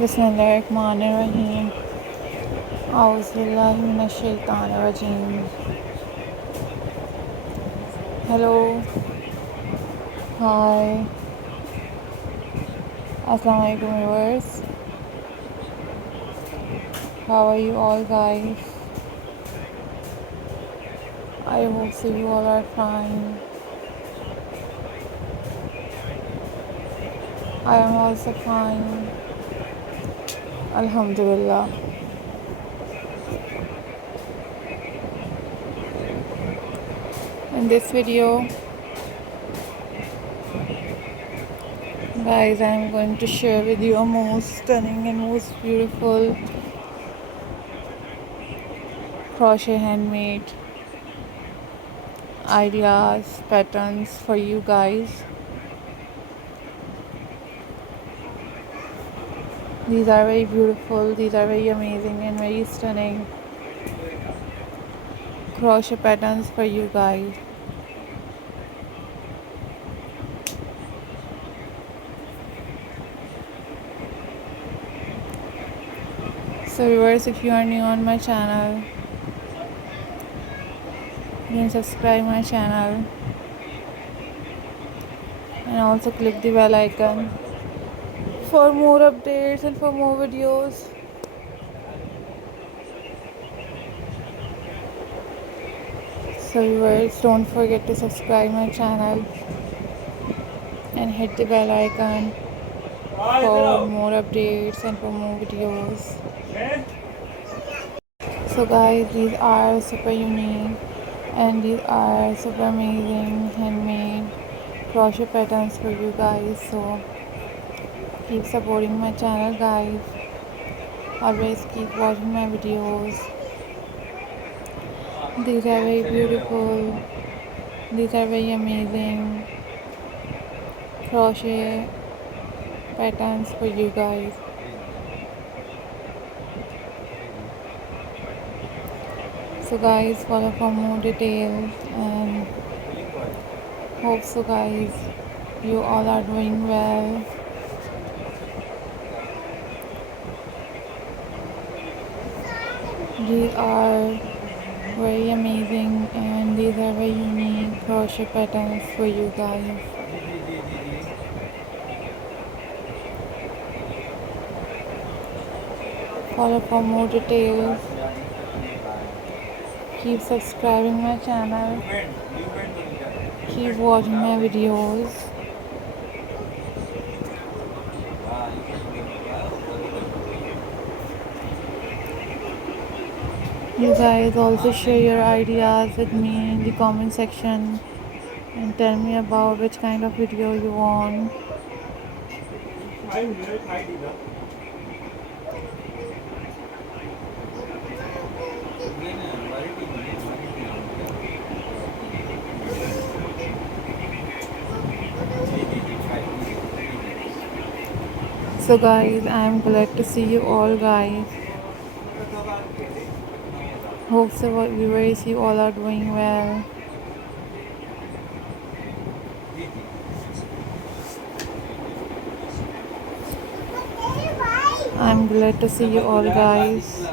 बिस्मिल्लाहिर्रहमानिर्रहीम औज़ुबिल्लाहि मिनश्शैतानिर्रजीम। Hello, hi, assalamu alaikum viewers. How are you all guys? I hope so you all are fine. I am also fine, alhamdulillah. In this video guys, I am going to share with you a most stunning and most beautiful crochet handmade ideas, patterns for you guys. These are very beautiful, these are very amazing and very stunning crochet patterns for you guys. So viewers, if you are new on my channel, then subscribe my channel and also click the bell icon for more updates and for more videos. So viewers, don't forget to subscribe my channel and hit the bell icon for more updates and for more videos. So guys, these are super unique and these are super amazing handmade crochet patterns for you guys. So keep supporting my channel guys, always keep watching my videos. These are very beautiful, these are very amazing crochet patterns for you guys. So guys, follow for more details and hope so guys you all are doing well. These are very amazing and these are very unique crochet patterns for you guys. Follow for more details. Keep subscribing my channel. Keep watching my videos. You guys also share your ideas with me in the comment section and tell me about which kind of video you want. So guys, I am glad to see you all guys. Hope so viewers you all are doing well. I'm glad to see you all guys.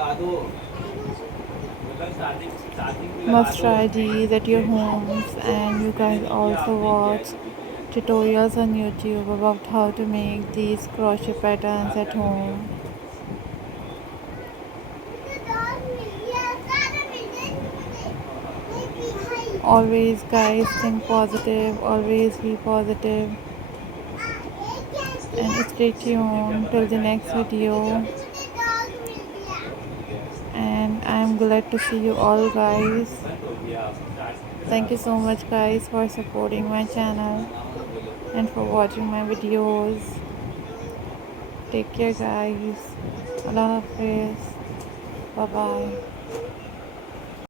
Must try these at your homes, and you guys also watch tutorials on YouTube about how to make these crochet patterns at home. Always guys think positive, always be positive, and stay tuned till the next video. And I am glad to see you all guys. Thank you so much guys for supporting my channel and for watching my videos. Take care guys. Allah Hafiz. Bye bye.